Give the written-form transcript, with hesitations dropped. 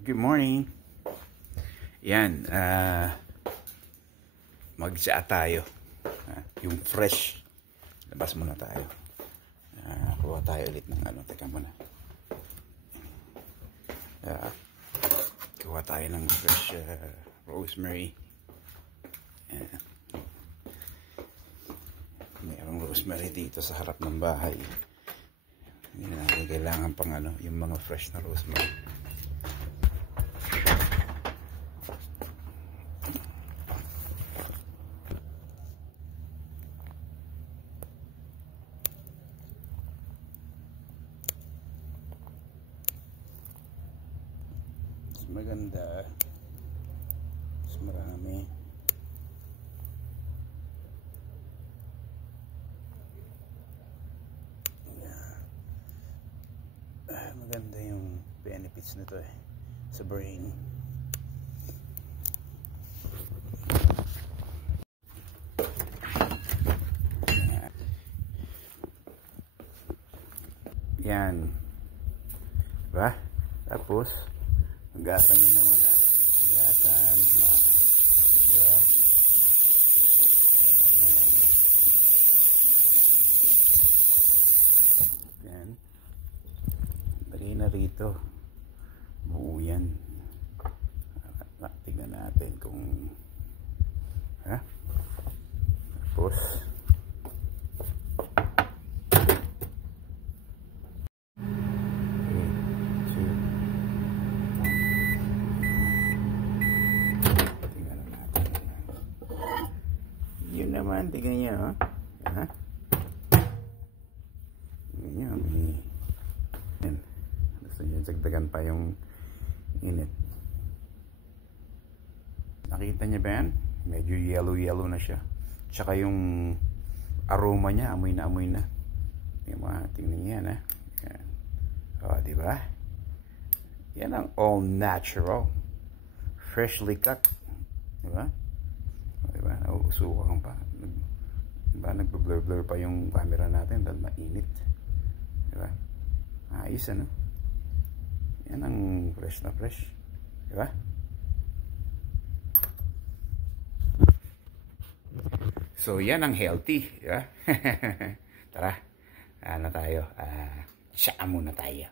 Good morning. Yan, mag-tsa tayo. Yung fresh. Labas muna tayo. Kuha tayo ulit ng ano. Teka muna. Kuha tayo ng fresh rosemary. Mayroong rosemary dito sa harap ng bahay. Hindi natin kailangan pang ano, yung mga fresh na rosemary. Maganda, mas marami. Maganda yung benefits nito sa brain. Yan, diba? Tapos magasan nyo na muna. Magasan. Diba? Magasan na yan. Yan. Bali na rito. Buo yan. Tignan natin kung tapos yun naman, tingnan nyo, tingnan nyo, yan, gusto nyo dagdagan pa yung init. Nakita nyo ba yan? Medyo yellow na siya, tsaka yung aroma niya, amoy na yung mga, tingnan nyo yan, yan. Diba? Yan ang all natural, freshly cut, diba? Diba? Nauusukan pa. Diba? Nagblur pa yung camera natin dahil mainit. Diba? Ayos, ano? Yan ang fresh na fresh. Diba? So, yan ang healthy. Diba? Tara. Ano tayo? Siya muna tayo.